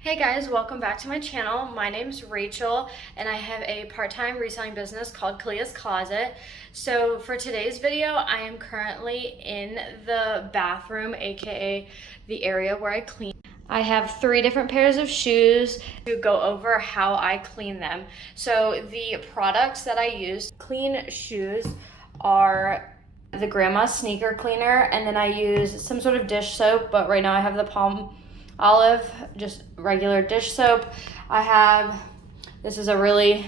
Hey guys, welcome back to my channel. My name's Rachel and I have a part-time reselling business called Kalia's Closet. So for today's video, I am currently in the bathroom, aka the area where I clean. I have 3 different pairs of shoes to go over how I clean them. So the products that I use to clean shoes are the Grandma Sneaker Cleaner, and then I use some sort of dish soap, but right now I have the Palm Olive, just regular dish soap. This is a really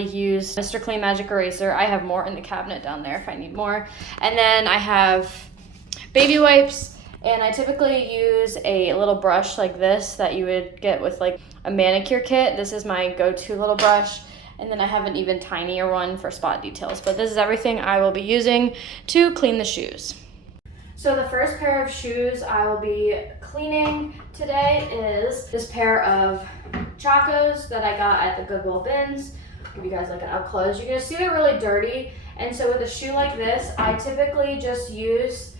used Mr. Clean Magic Eraser. I have more in the cabinet down there if I need more. And then I have baby wipes, and I typically use a little brush like this that you would get with like a manicure kit. This is my go-to little brush. And then I have an even tinier one for spot details. But this is everything I will be using to clean the shoes. So the first pair of shoes I will be cleaning today is this pair of Chacos that I got at the Goodwill bins. I'll give you guys like an up close. You can see they're really dirty. And so with a shoe like this, I typically just use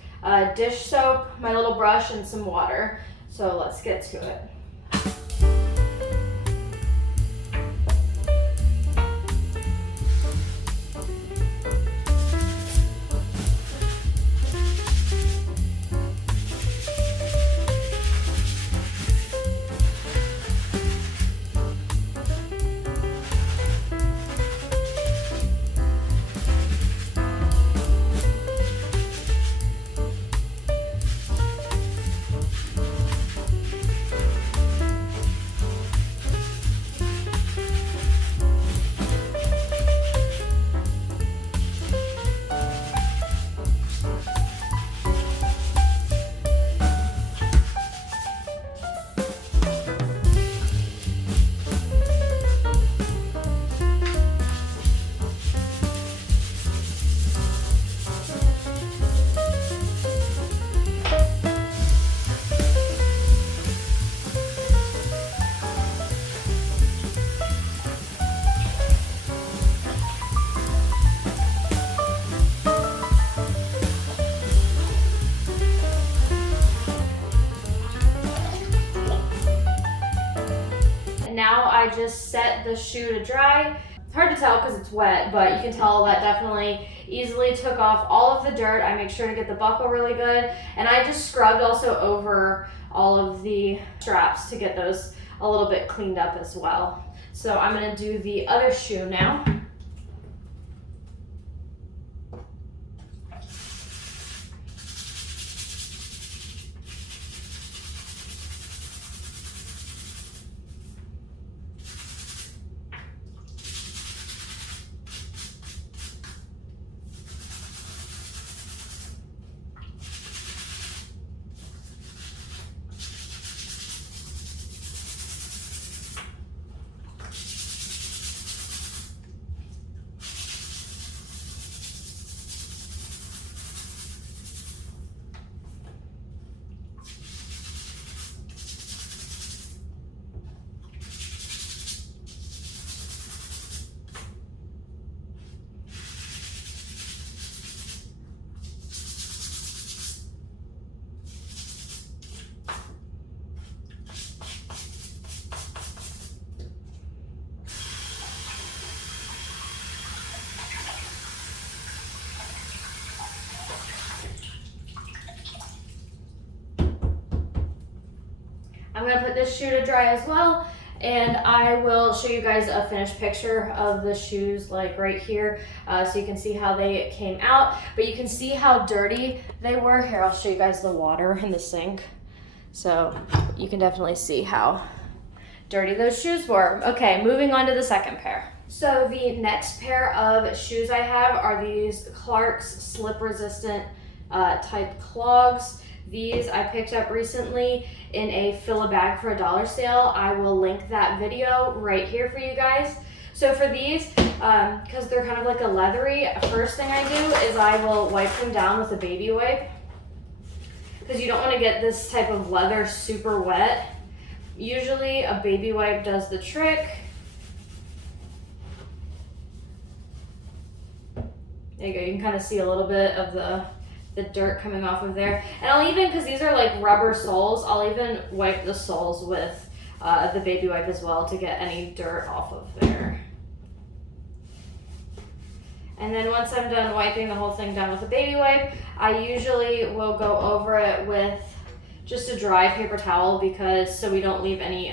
dish soap, my little brush, and some water. So let's get to it. Now I just set the shoe to dry. It's hard to tell because it's wet, but you can tell that definitely easily took off all of the dirt. I make sure to get the buckle really good, and I just scrubbed also over all of the straps to get those a little bit cleaned up as well. So I'm gonna do the other shoe now. I'm gonna put this shoe to dry as well, and I will show you guys a finished picture of the shoes like right here, so you can see how they came out, but you can see how dirty they were. Here, I'll show you guys the water in the sink. So you can definitely see how dirty those shoes were. Okay, moving on to the second pair. So the next pair of shoes I have are these Clark's slip resistant type clogs. These I picked up recently in a fill a bag for $1 sale. I will link that video right here for you guys. So for these, because they're kind of like a leathery, first thing I do is I will wipe them down with a baby wipe, because you don't want to get this type of leather super wet. Usually a baby wipe does the trick. There you go, you can kind of see a little bit of the dirt coming off of there. And I'll even, because these are like rubber soles, I'll even wipe the soles with the baby wipe as well to get any dirt off of there. And then once I'm done wiping the whole thing down with a baby wipe, I usually will go over it with just a dry paper towel, because so we don't leave any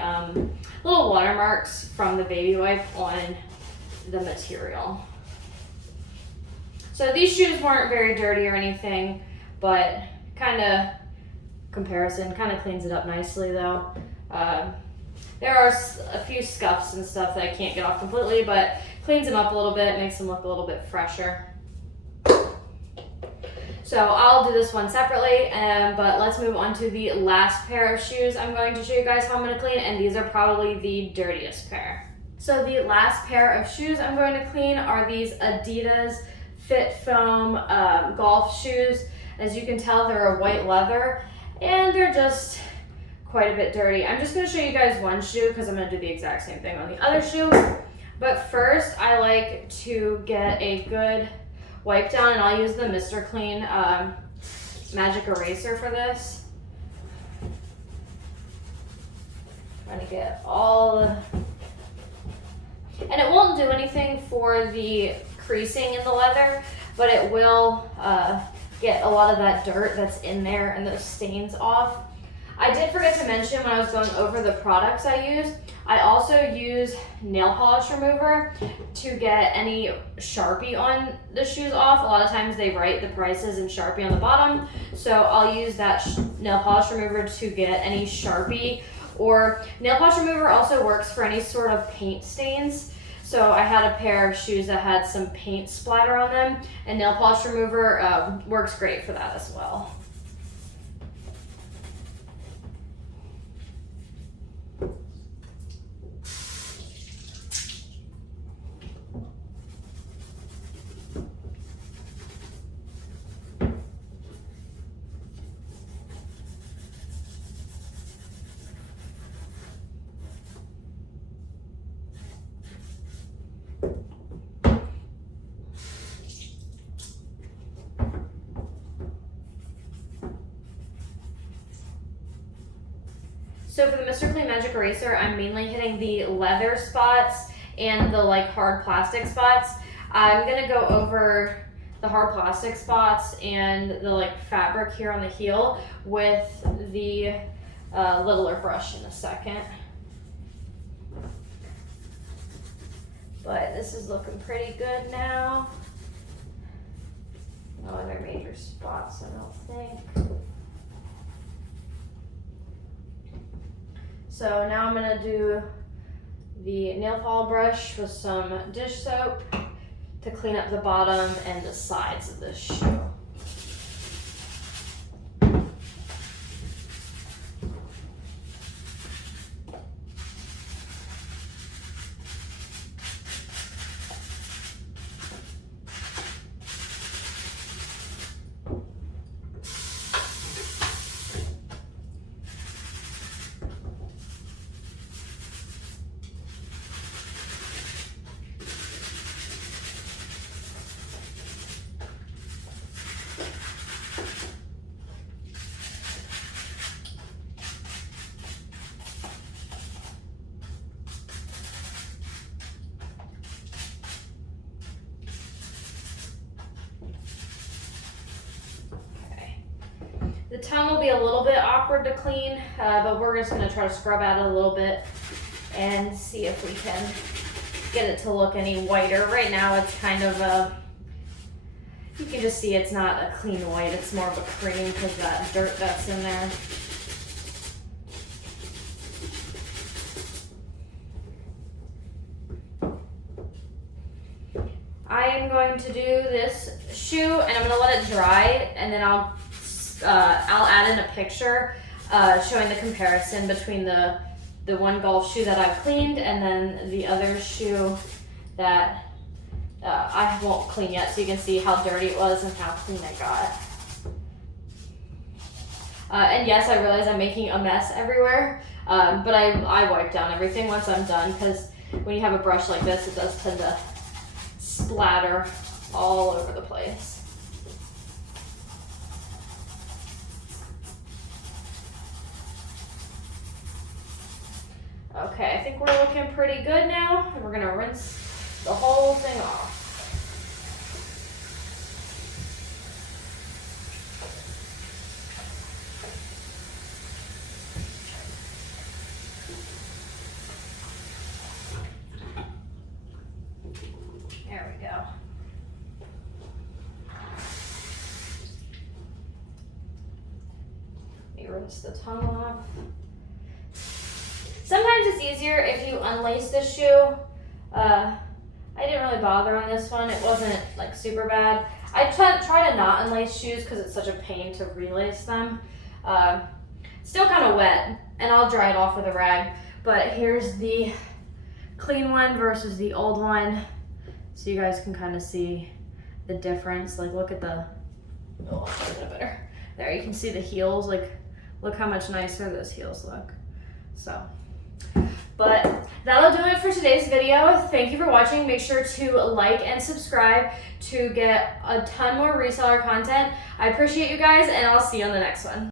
little watermarks from the baby wipe on the material. So these shoes weren't very dirty or anything, but kind of comparison kind of cleans it up nicely though. There are a few scuffs and stuff that I can't get off completely, but cleans them up a little bit, makes them look a little bit fresher. So I'll do this one separately, but let's move on to the last pair of shoes I'm going to show you guys how I'm going to clean, and these are probably the dirtiest pair. So the last pair of shoes I'm going to clean are these Adidas Fit Foam golf shoes. As you can tell, they're a white leather, and they're just quite a bit dirty. I'm just going to show you guys one shoe because I'm going to do the exact same thing on the other shoe. But first, I like to get a good wipe down, and I'll use the Mr. Clean magic eraser for this. Trying to get all the... And it won't do anything for the creasing in the leather, but it will get a lot of that dirt that's in there and those stains off. I did forget to mention when I was going over the products I use, I also use nail polish remover to get any Sharpie on the shoes off. A lot of times they write the prices in Sharpie on the bottom, so I'll use that nail polish remover to get any Sharpie, or nail polish remover also works for any sort of paint stains. So I had a pair of shoes that had some paint splatter on them, and nail polish remover works great for that as well. So for the Mr. Clean Magic Eraser, I'm mainly hitting the leather spots and the like hard plastic spots. I'm gonna go over the hard plastic spots and the like fabric here on the heel with the littler brush in a second. But this is looking pretty good now. No other major spots, I don't think. So now I'm gonna do the nail file brush with some dish soap to clean up the bottom and the sides of this shoe. The tongue will be a little bit awkward to clean, but we're just gonna try to scrub at it a little bit and see if we can get it to look any whiter. Right now it's kind of a, you can just see it's not a clean white, it's more of a cream because of that dirt that's in there. I am going to do this shoe and I'm gonna let it dry, and then I'll add in a picture showing the comparison between the one golf shoe that I've cleaned and then the other shoe that I won't clean yet, so you can see how dirty it was and how clean I got. And yes, I realize I'm making a mess everywhere, but I wipe down everything once I'm done, because when you have a brush like this, it does tend to splatter all over the place. Okay, I think we're looking pretty good now. And we're gonna rinse the whole thing off. There we go. Rinse the tongue off. Sometimes it's easier if you unlace the shoe. I didn't really bother on this one. It wasn't like super bad. I try to not unlace shoes because it's such a pain to relace them. Still kind of wet, and I'll dry it off with a rag. But here's the clean one versus the old one, so you guys can kind of see the difference. Like, look at the, oh, a little bit better. There, you can see the heels. Like, look how much nicer those heels look. So, but that'll do it for today's video. Thank you for watching. Make sure to like and subscribe to get a ton more reseller content. I appreciate you guys, and I'll see you on the next one.